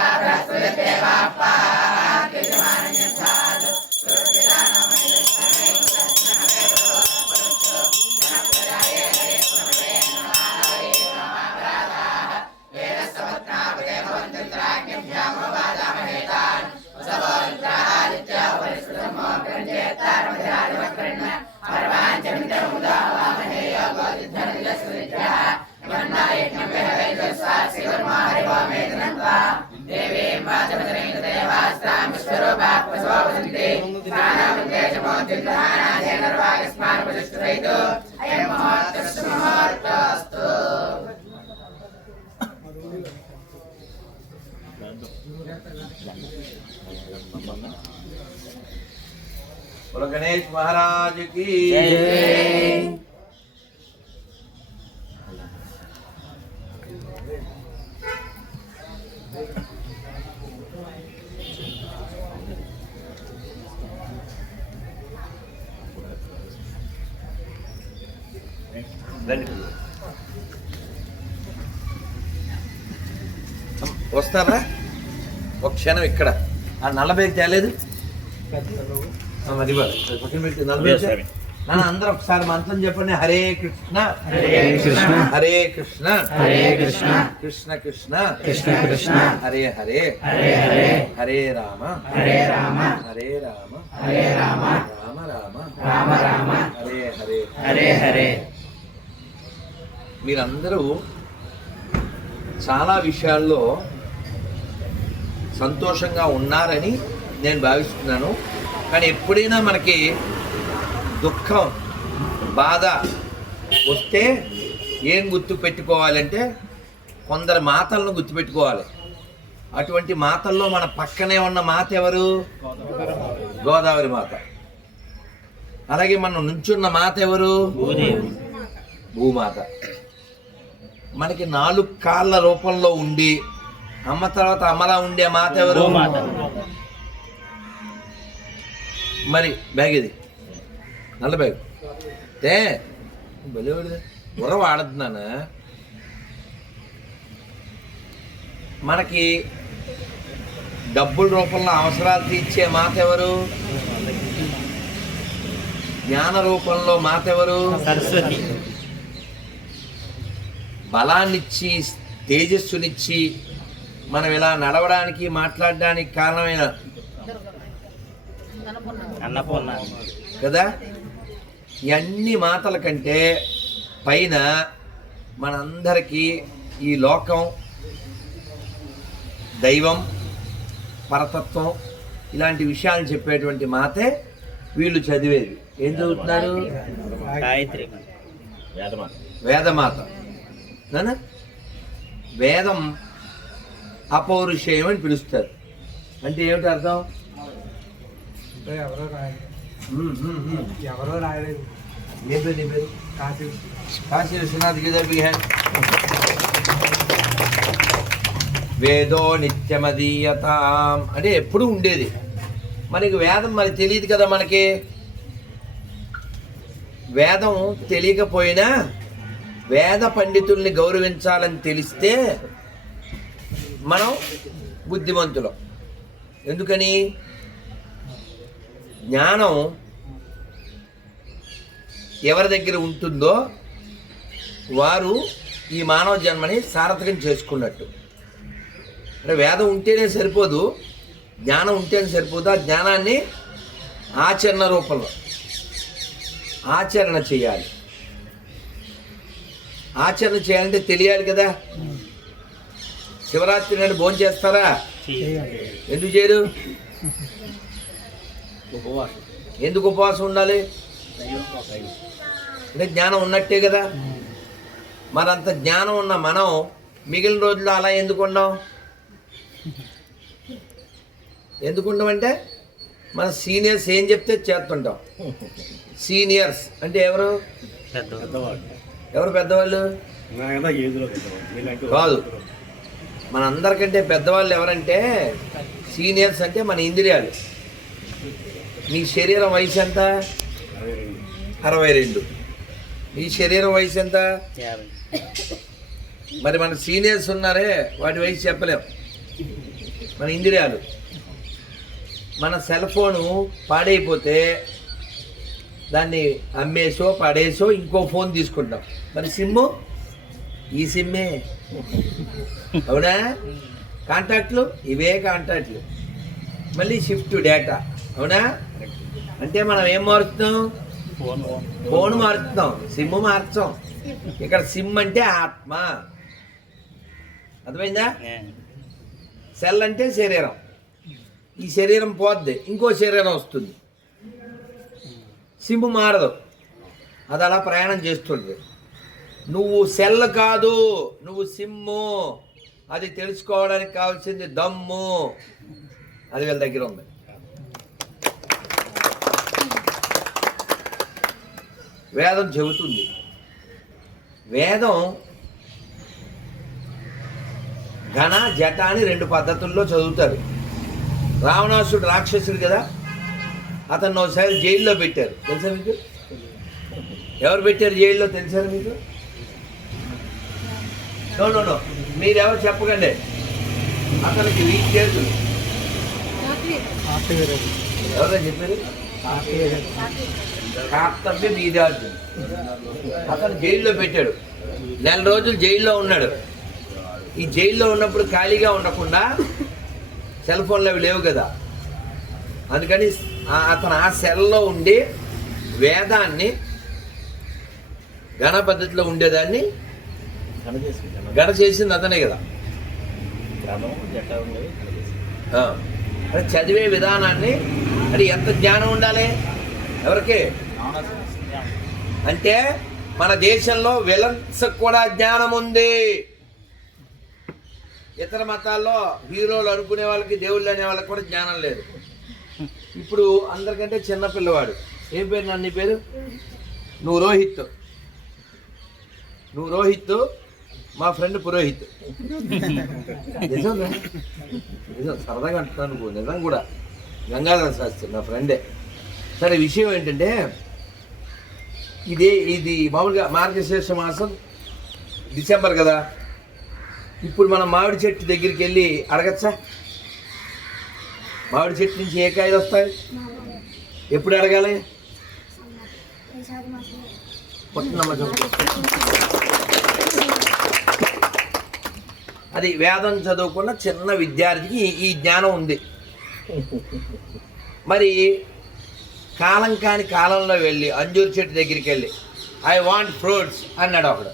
పట్టుకో పట్టుకో నేను తాళా అందులో ఉన్నాయి కాదు बोलो गणेश महाराज की క్షణం ఇక్కడ. ఆ నల్ల బ్యాగ్ తేలేదు? మరి పక్కన పెట్టి నలభై. నాన్న అందరూ ఒకసారి మంత్రం చెప్పండి. హరే కృష్ణ. హరే కృష్ణ. హరే కృష్ణ. హరే కృష్ణ. కృష్ణ కృష్ణ. కృష్ణ కృష్ణ. హరే హరే. హరే హరే. హరే రామ. హరే రామ. హరే రామ. హరే రామ. రామ రామ. రామ రామ. హరే హరే. హరే హరే. మీరందరూ చాలా విషయాల్లో సంతోషంగా ఉన్నారని నేను భావిస్తున్నాను. కానీ ఎప్పుడైనా మనకి దుఃఖం బాధ వస్తే ఏం గుర్తు పెట్టుకోవాలంటే కొందరు మాతలను గుర్తుపెట్టుకోవాలి అటువంటి మాతల్లో మన పక్కనే ఉన్న మాత ఎవరు? గోదావరి మాత. అలాగే మనం నుంచున్న మాత ఎవరు? భూమాత. మనకి నాలుగు కాళ్ళ రూపంలో ఉండి అమ్మ తర్వాత అమ్మలా ఉండే మాత ఎవరు? మరి బ్యాగ్ ఇది. నల్ల బ్యాగ్. తే బలివాడు బుర్ర వాడుతున్నాను మనకి డబ్బుల రూపంలో అవసరాలు తీర్చే మాత ఎవరు? జ్ఞాన రూపంలో మాత ఎవరు? సరస్వతి. బలాన్నిచ్చి తేజస్సునిచ్చి మనం ఇలా నడవడానికి మాట్లాడడానికి కారణమైన అన్నపూర్ణ. కదా? ఈ అన్ని మాటల కంటే పైన మనందరికీ ఈ లోకం దైవం పరతత్వం ఇలాంటి విషయాలు చెప్పేటువంటి మాతే వీళ్ళు చదివేది ఏం చదువుతున్నారు? వేదమాత. నానా? వేదం అపౌరుషేయం అని పిలుస్తారు. అంటే ఏమిటి అర్థం? ఎవరో రాయలేదు. నీ పేరు నీ పేరు? కాశీ కాశీ విశ్వనాథ్ గిదర్ హ్యాండ్ వేదో నిత్యమదీయతాం. అంటే ఎప్పుడు ఉండేది. మనకి వేదం మరి తెలియదు కదా మనకి. వేదం తెలియకపోయినా వేద పండితుల్ని గౌరవించాలని తెలిస్తే మనం బుద్ధిమంతులం. ఎందుకని? జ్ఞానం ఎవరి దగ్గర ఉంటుందో వారు ఈ మానవ జన్మని సార్థకం చేసుకున్నట్టు. అంటే వేదం ఉంటేనే సరిపోదు జ్ఞానం ఉంటేనే సరిపోదు ఆ జ్ఞానాన్ని ఆచరణ రూపంలో ఆచరణ చేయాలి. ఆచరణ చేయాలంటే తెలియాలి కదా? శివరాత్రి నాడు భోజనం చేస్తారా? ఎందుకు చేయరు? ఉపవాసం. ఎందుకు ఉపవాసం ఉండాలి? అంటే జ్ఞానం ఉన్నట్టే కదా. మరంత జ్ఞానం ఉన్న మనం మిగిలిన రోజుల్లో అలా ఎందుకు ఉండం? ఎందుకు ఉండమంటే మన సీనియర్స్ ఏం చెప్తే చేస్తుంటాం. సీనియర్స్ అంటే ఎవరు? ఎవరు పెద్దవాళ్ళు? కాదు. మన అందరికంటే పెద్దవాళ్ళు ఎవరంటే సీనియర్స్ అంటే మన ఇంద్రియాలు. మీ శరీరం వయసు ఎంత? అరవై రెండు. మీ శరీరం వయసు ఎంత? మరి మన సీనియర్స్ ఉన్నారే వాటి వయసు చెప్పలేం. మన ఇంద్రియాలు. మన సెల్ ఫోను పాడైపోతే దాన్ని అమ్మేసో పడేసో ఇంకో ఫోన్ తీసుకుంటాం. మరి సిమ్ము? ఈ సిమ్మే. అవునా? కాంటాక్ట్లు? ఇవే కాంటాక్ట్లు. మళ్ళీ షిఫ్ట్ డేటా. అవునా? అంటే మనం ఏం మారుస్తున్నాం? ఫోన్ ఫోన్ మారుతున్నాం సిమ్ మార్చాం. ఇక్కడ సిమ్ అంటే ఆత్మ. అర్థమైందా? సెల్ అంటే శరీరం. ఈ శరీరం పోద్ది. ఇంకో శరీరం వస్తుంది. సిమ్ మారదు. అది అలా ప్రయాణం చేస్తుంది. నువ్వు సెల్ కాదు నువ్వు సిమ్ము. అది తెలుసుకోవడానికి కావాల్సింది దమ్ము. అది వీళ్ళ దగ్గర ఉంది. వేదం చెబుతుంది. వేదం ఘన జట అని రెండు పద్ధతుల్లో చదువుతారు. రావణాసుడు రాక్షసుడు కదా? అతను ఒకసారి జైల్లో పెట్టారు. తెలుసా మీకు? ఎవరు పెట్టారు జైల్లో? తెలుసా మీకు? నో నో నో మీరు ఎవరు చెప్పకండి. అతనికి వీక్ చేతులు ఎవరైనా చెప్పారు కార్తవ్య వీరాజు అతను జైల్లో పెట్టాడు. నెల రోజులు జైల్లో ఉన్నాడు. ఈ జైల్లో ఉన్నప్పుడు ఖాళీగా ఉండకుండా సెల్ ఫోన్లు అవి లేవు కదా. అందుకని అతను ఆ సెల్లో ఉండి వేదాన్ని గణ పద్ధతిలో ఉండేదాన్ని గణ చేసింది అతనే కదా. అంటే చదివే విధానాన్ని అది ఎంత జ్ఞానం ఉండాలి? ఎవరికి? అంటే మన దేశంలో విలన్స్ కూడా జ్ఞానం ఉంది. ఇతర మతాల్లో హీరోలు అనుకునే వాళ్ళకి దేవుళ్ళు అనే వాళ్ళకి కూడా జ్ఞానం లేదు. ఇప్పుడు అందరికంటే చిన్న పిల్లవాడు. ఏం పేరు నాన్న నీ పేరు? నువ్వు రోహిత్. నువ్వు రోహిత్ మా ఫ్రెండ్ పురోహిత్. నిజం రా. నిజం సరదాగా అంటున్నాను నిజం కూడా. గంగాధర శాస్త్రి నా ఫ్రెండే. సరే విషయం ఏంటంటే ఇదే ఇది మామూలుగా మార్గశీర్ష మాసం డిసెంబర్ కదా. ఇప్పుడు మనం మామిడి చెట్టు దగ్గరికి వెళ్ళి అడగచ్చా? మామిడి చెట్టు నుంచి ఏ కాయలు వస్తాయి? ఎప్పుడు అడగాలి? పుట్టినమ్మ చెప్పు. అది వేదం చదువుకున్న చిన్న విద్యార్థికి ఈ- జ్ఞానం ఉంది. మరి కాలం కాని కాలంలో వెళ్ళి అంజూరు చెట్టు దగ్గరికి వెళ్ళి ఐ వాంట్ ఫ్రూట్స్ అన్నాడు ఒకడు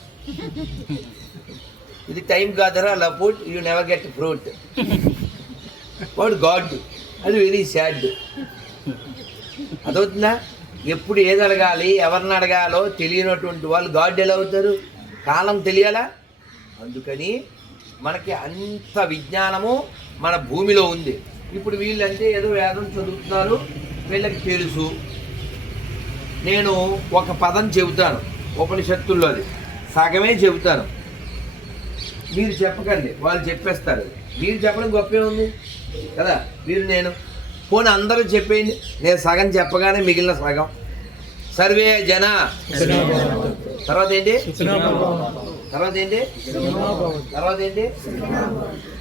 ఇది టైం కాదరా అలా food you never get fruit వాడు గాడ్ అది వెరీ శాడ్ అదవుతుందా? ఎప్పుడు ఏది అడగాలి ఎవరిని అడగాలో తెలియనటువంటి వాళ్ళు గాడ్ ఎలా అవుతారు? కాలం తెలియాలా? అందుకని మనకి అంత విజ్ఞానము మన భూమిలో ఉంది. ఇప్పుడు వీళ్ళంటే ఏదో వేదం చదువుతున్నారు వీళ్ళకి తెలుసు. నేను ఒక పదం చెబుతాను ఉపనిషత్తుల్లోది సగమే చెబుతాను. మీరు చెప్పకండి వాళ్ళు చెప్పేస్తారు. మీరు చెప్పడం గొప్పే ఉంది కదా మీరు నేను. పోనీ అందరూ చెప్పేయండి నేను సగం చెప్పగానే మిగిలిన సగం. సర్వే జన. తర్వాత ఏంటి? తర్వాత ఏంటి తర్వాత ఏంటి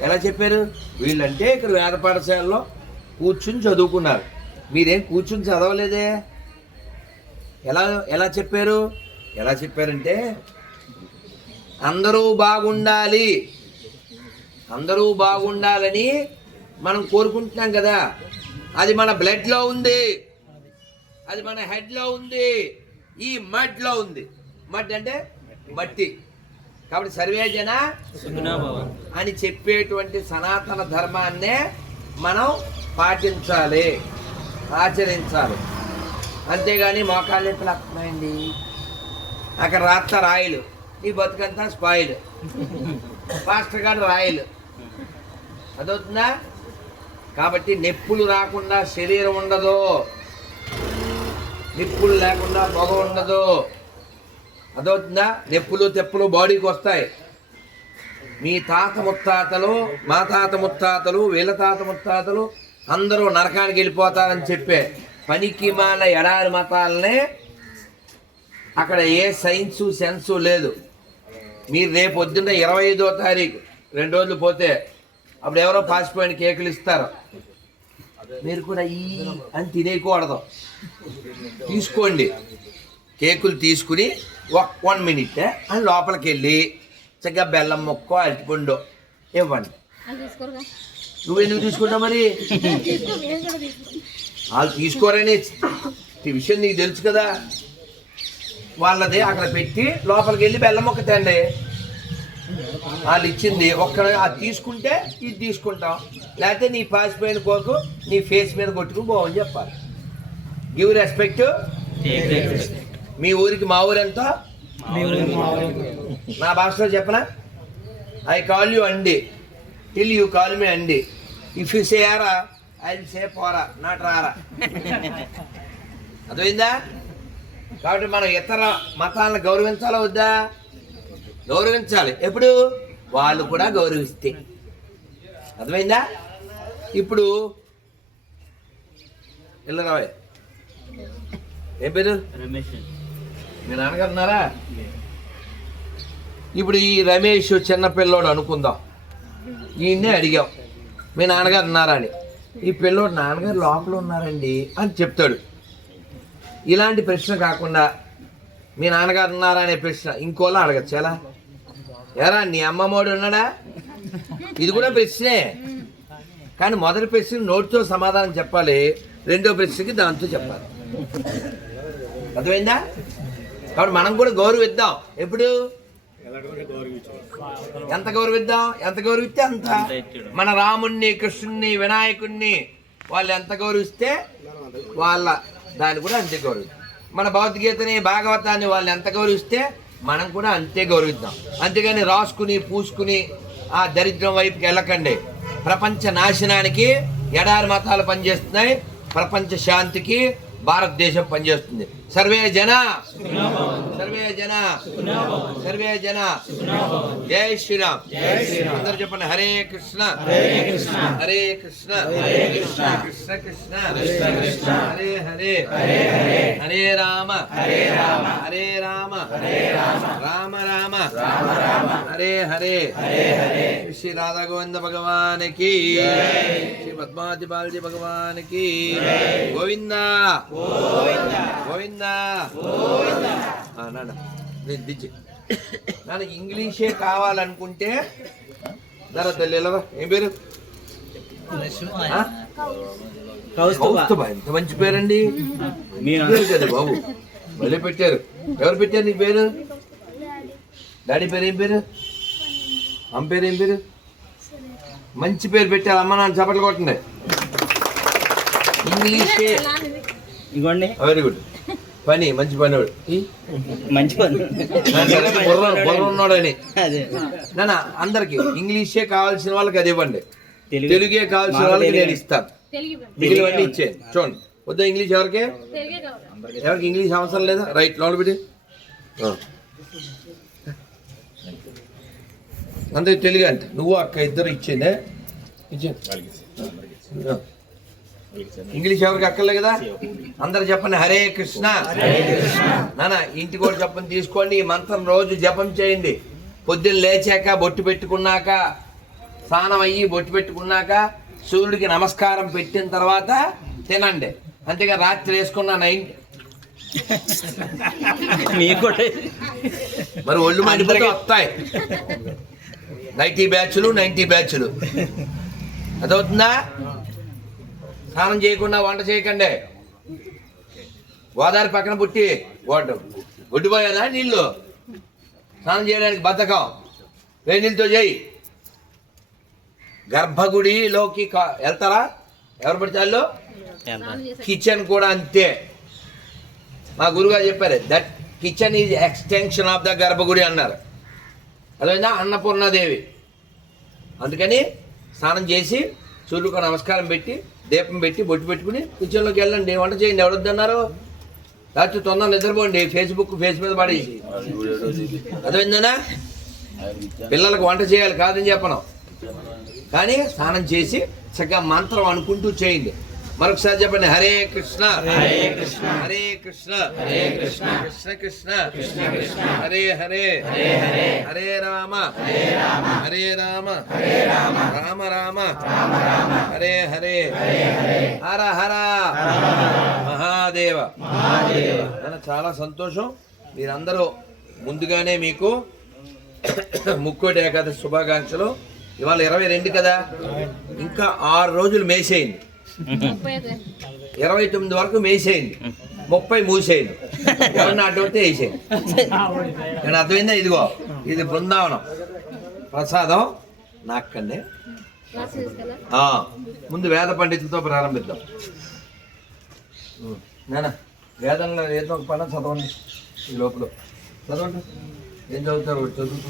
ఎలా చెప్పారు? వీళ్ళంటే ఇక్కడ వేద పాఠశాలలో కూర్చుని చదువుకున్నారు. మీరేం కూర్చుని చదవలేదే? ఎలా ఎలా చెప్పారు? ఎలా చెప్పారంటే అందరూ బాగుండాలి. అందరూ బాగుండాలని మనం కోరుకుంటున్నాం కదా. అది మన బ్లడ్లో ఉంది. అది మన హెడ్లో ఉంది. ఈ మడ్లో ఉంది. మడ్ అంటే మట్టి. కాబట్టి సర్వే జన అని చెప్పేటువంటి సనాతన ధర్మాన్నే మనం పాటించాలి ఆచరించాలి. అంతేగాని మోకాళ్ళు ఎత్తులు వస్తున్నాయండి? అక్కడ రాత్త రాయలు. నీ బతుకంతా స్పాయిల్ పాస్టర్ గారు రాయలు. అదవుతుందా కాబట్టి నొప్పులు రాకుండా శరీరం ఉండదు. నిప్పులు లేకుండా పొగ ఉండదు. అదవుతుందా నెప్పులు తెప్పులు బాడీకి వస్తాయి. మీ తాత ముత్తాతలు మా తాత ముత్తాతలు వీళ్ళ తాత ముత్తాతలు అందరూ నరకానికి వెళ్ళిపోతారని చెప్పే పనికి మాల ఎడారి మతాలనే అక్కడ ఏ సైన్సు సెన్సు లేదు. మీరు రేపు పొద్దున్న ఇరవై ఐదో తారీఖు రెండు రోజులు పోతే అప్పుడు ఎవరో పాసిపోయిన కేకులు ఇస్తారు. మీరు కూడా ఈ అని తినేయకూడదు. తీసుకోండి. కేకులు తీసుకుని ఒక వన్ మినిట్ అని లోపలికి వెళ్ళి చక్కగా బెల్లం మొక్క అరటిపండు ఇవ్వండి. తీసుకోరుగా. నువ్వెందుకు తీసుకుంటావు మరి? వాళ్ళు తీసుకోరని ఈ విషయం నీకు తెలుసు కదా. వాళ్ళది అక్కడ పెట్టి లోపలికి వెళ్ళి బెల్లం మొక్క తండి. వాళ్ళు ఇచ్చింది ఒక్క అది తీసుకుంటే ఇది తీసుకుంటాం. లేకపోతే నీ పాసిపోయిన కోకు నీ ఫేస్ మీద కొట్టుకుని బాగుంది చెప్పాలి. Give respect. మీ ఊరికి మా ఊరు ఎంత? నా భాషలో చెప్పనా? ఐ కాల్ యూ అండి టిల్ యూ కాల్ మీ అండి ఇఫ్ యూ సే ఆరా ఐ సే పోరా నాట్ రారా అర్థమైందా? కాబట్టి మనం ఇతర మతాలను గౌరవించాలా వద్దా? గౌరవించాలి. ఎప్పుడు? వాళ్ళు కూడా గౌరవిస్తే. అర్థమైందా? ఇప్పుడు ఇల్లరావే ఏం పేరు? మీ నాన్నగారు ఉన్నారా? ఇప్పుడు ఈ రమేష్ చిన్న పిల్లోడు అనుకుందాం. ఈయన్నే అడిగాం. మీ నాన్నగారు ఉన్నారా అని. ఈ పిల్లోడు నాన్నగారు లోపల ఉన్నారండి అని చెప్తాడు. ఇలాంటి ప్రశ్న కాకుండా మీ నాన్నగారు ఉన్నారా అనే ప్రశ్న ఇంకోలా అడగచ్చు ఎలా? ఎరా నీ అమ్మమ్మోడు ఉన్నాడా? ఇది కూడా ప్రశ్నే. కానీ మొదటి ప్రశ్న నోటితో సమాధానం చెప్పాలి రెండో ప్రశ్నకి దాంతో చెప్పాలి. అర్థమైందా? కాబట్టి మనం కూడా గౌరవిద్దాం. ఎప్పుడు? ఎంత గౌరవిద్దాం? ఎంత గౌరవిస్తే అంత. మన రాముణ్ణి కృష్ణుణ్ణి వినాయకుణ్ణి వాళ్ళు ఎంత గౌరవిస్తే వాళ్ళ దాన్ని కూడా అంతే గౌరవిద్దాం. మన భగవద్గీతని భాగవతాన్ని వాళ్ళు ఎంత గౌరవిస్తే మనం కూడా అంతే గౌరవిద్దాం. అంతేగాని రాసుకుని పూసుకుని ఆ దరిద్రం వైపుకి వెళ్ళకండి. ప్రపంచ నాశనానికి ఎడారి మతాలు పనిచేస్తున్నాయి. ప్రపంచ శాంతికి భారతదేశం పనిచేస్తుంది. సర్వే జన సర్వే జన. సర్వే జన. జై శ్రీరామ్. అందరూ చెప్పండి హరే కృష్ణ. హరే కృష్ణ. హరే కృష్ణ. కృష్ణ. కృష్ణ కృష్ణ. హరే హరే. హరే హరే. హరే రామ. హరే రామ. హరే రామ. హరే రామ. రామ రామ. రామ రామ. హరే హరే. హరే హరే. శ్రీ రాధా గోవింద భగవానికి. శ్రీ పద్మావతి బాలజీ భగవానికి. గోవింద. గోవింద. గోవింద. నాన్న నేను నాన్న ఇంగ్లీషే కావాలనుకుంటే ధర తెలియలరా ఏం పేరు? కౌస్తుభ. ఎంత మంచి పేరండి. పేరు కదా బాబు. మళ్ళీ పెట్టారు. ఎవరు పెట్టారు నీ పేరు? డాడీ పేరు ఏం పేరు? అమ్మ పేరు ఏం పేరు? మంచి పేరు పెట్టారు. అమ్మ నాన్న చప్పట్లు కొట్టండి. ఇంగ్లీషే. వెరీ గుడ్ పని మంచి పని వాడు ఈ? మంచి పని. బుర్ర బుర్ర ఉన్నాడని. అదే. నాన్న అందరికి ఇంగ్లీషే కావాల్సిన వాళ్ళకి అది ఇవ్వండి తెలుగు. కావాల్సిన వాళ్ళకి. నేను ఇస్తాను. తెలుగు ఇవ్వండి. మిగిలినవన్నీ ఇచ్చే. చూడండి. వద్దా ఇంగ్లీష్ ఎవరికి? తెలుగే కావాలి. ఎవరికి ఇంగ్లీష్ అవసరం లేదా? రైట్ లోపల పెట్టి. అందరికి తెలుగు అంటే. నువ్వు అక్క ఇద్దరు ఇచ్చేదే. ఇచ్చే. ఇంగ్లీష్ ఎవరికి అక్కర్లే కదా? అందరు చెప్పండి హరే కృష్ణ. నాన్న ఇంటికి కూడా చెప్పని తీసుకోండి ఈ మంత్రం రోజు జపం చేయండి. పొద్దున్న లేచాక బొట్టు పెట్టుకున్నాక స్నానం అయ్యి బొట్టు పెట్టుకున్నాక సూర్యుడికి నమస్కారం పెట్టిన తర్వాత తినండి. అంతేగా రాత్రి వేసుకున్న నైన్ మరి ఒళ్ళు మండిపోతే వస్తాయి. నైన్టీ బ్యాచ్లు నైన్టీ బ్యాచ్లు. అదవుతుందా స్నానం చేయకుండా వంట చేయకండి. గోదావరి పక్కన పుట్టి వాడు ఒడ్డిపోయానా నీళ్ళు? స్నానం చేయడానికి బద్ధకం. నీళ్ళతో చేయి. గర్భగుడిలోకి వెళ్తారా? ఎవరు పడితే వాళ్ళు? స్నానం చేశాక. కిచెన్ కూడా అంతే. మా గురుగారు చెప్పారు that kitchen is extension of the గర్భగుడి అన్నారు. అదైనా? అన్నపూర్ణాదేవి. అందుకని స్నానం చేసి సూర్యుడికి నమస్కారం పెట్టి దీపం పెట్టి బొట్టు పెట్టుకుని కిచెన్లోకి వెళ్ళండి. వంట చేయండి. ఎవరొద్దన్నారు? రాత్రి తొందర నిద్రపోండి. ఫేస్బుక్ ఫేస్ మీద పడేసి. అదైందనా పిల్లలకు వంట చేయాలి కాదని చెప్పను. కానీ స్నానం చేసి చక్కగా మంత్రం అనుకుంటూ చేయండి. మరొకసారి చెప్పండి హరే కృష్ణ. హరే కృష్ణ. హరే కృష్ణ. హరే కృష్ణ. కృష్ణ కృష్ణ. కృష్ణ కృష్ణ. హరే హరే. హరే హరే. హరే రామ. హరే రామ. హరే రామ. హరే రామ. రామ రామ. రామ రామ. హరే హరే. హరే హరే. హర హర. మహాదేవ. మహాదేవ. చాలా సంతోషం. మీరందరూ ముందుగానే మీకు ముక్కోటి ఏకాదశి శుభాకాంక్షలు. ఇవాళ ఇరవై రెండు కదా? ఇంకా ఆరు రోజులు మేసేయండి. ఇరవై తొమ్మిది వరకు మేసేయండి. ముప్పై మూసేయండి. ఎవరిని అడ్డొస్తే వేసేయండి. నేను అర్థమైందా? ఇదిగో ఇది బృందావనం. ప్రసాదం నాకండి ముందు వేద పండితులతో ప్రారంభిద్దాం. నేనా వేదంలో ఏదో ఒక పని చదవండి ఈ లోపల. చదవండి. ఏం చదువుతారు? చదువుతూ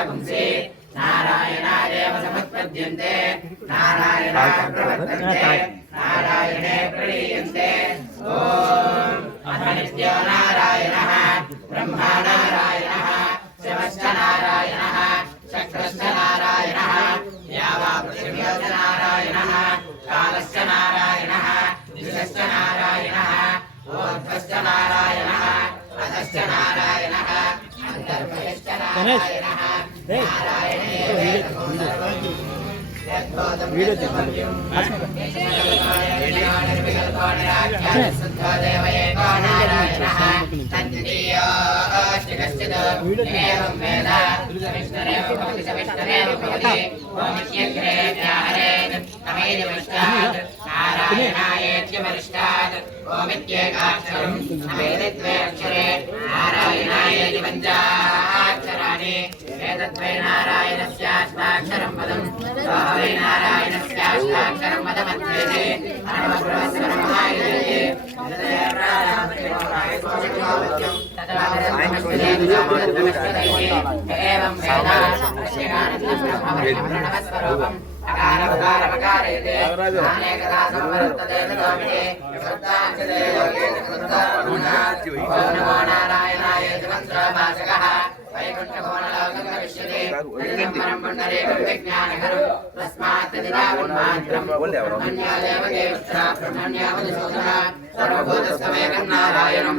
సుసందాగుంసి నారాయణాదేవ సముత్పద్యంతే నారాయణాత్ ప్రవర్తంతే. నారాయణే ప్రణీయంతే ఓం అథ నిత్యో నారాయణः బ్రహ్మా నారాయణः శివశ్చ నారాయణः చక్రశ్చ నారాయణः యావా నారాయణः కాలశ్చ నారాయణः దిశశ్చ నారాయణः ఊర్ధ్వశ్చ నారాయణः అధశ్చ నారాయణः అంతర్బహిశ్చ నారాయణः. నారాయణే వేదం సర్వం యద్బోధం యద్గమ్యం నిర్వికల్పో వేద ఏతద్వై నారాయణస్యాష్టాక్షరం పదం వై నారాయణస్యాష్టాక్షరం ఓం నమో నారాయణాయ మంత్రభాషకః వైకుంఠభవనలోకం విజ్ఞానకరం తస్మాత్ దివాగుణమాత్రం బ్రహ్మణ్యాదేవ దేవస్త్ర బ్రహ్మణ్యావధిశోధన సర్వభూతస్థమేకం నారాయణం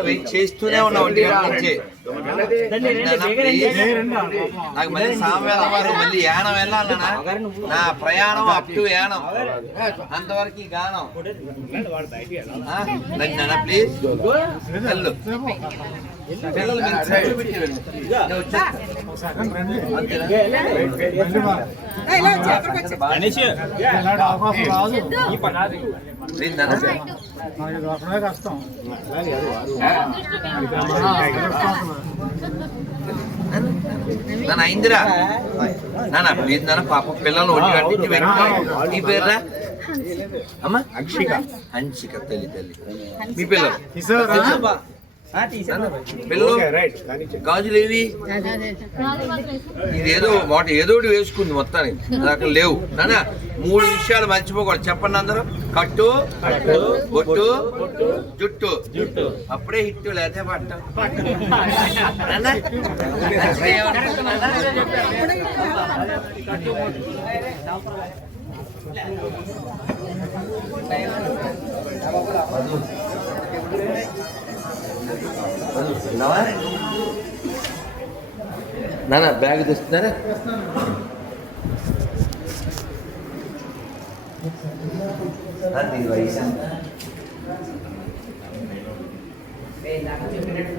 వెయిట్ చేస్తూనే ఉన్నాం నాకు మళ్ళీ సామవేద వారు మళ్ళీ యానం వెళ్ళాలన్నా నా ప్రయాణం అప్ టు యానం. అంతవరకు ఈ గానం. నాన్న ప్లీజ్. వెళ్ళు. పిల్లలు మీరు చెట్లు పెట్టి వెళ్ళు. నేను వచ్చేస్తా. ప్లీజ్ నాన్న. అయిందిరా నాన్న ప్లీజ్ నాన్న పాప పిల్లలు ఒంటి నీ పేరురా అమ్మా హన్షిక హన్షిక తల్లి తల్లి మీ పిల్లలు నాన్న, పిల్లలు గాజులు ఏవి? ఇదేదో మాట ఏదో ఒకటి వేసుకుంది మొత్తానికి. అక్కడ లేవు. నాన్న మూడు విషయాలు మర్చిపోకూడదు. చెప్పండి అందరూ. కట్టు బొట్టు జుట్టు. జుట్టు. అప్పుడే హిట్ లేతే పట్టు? నాన్న బ్యాగ్ తెస్తున్నారా అది వయసు?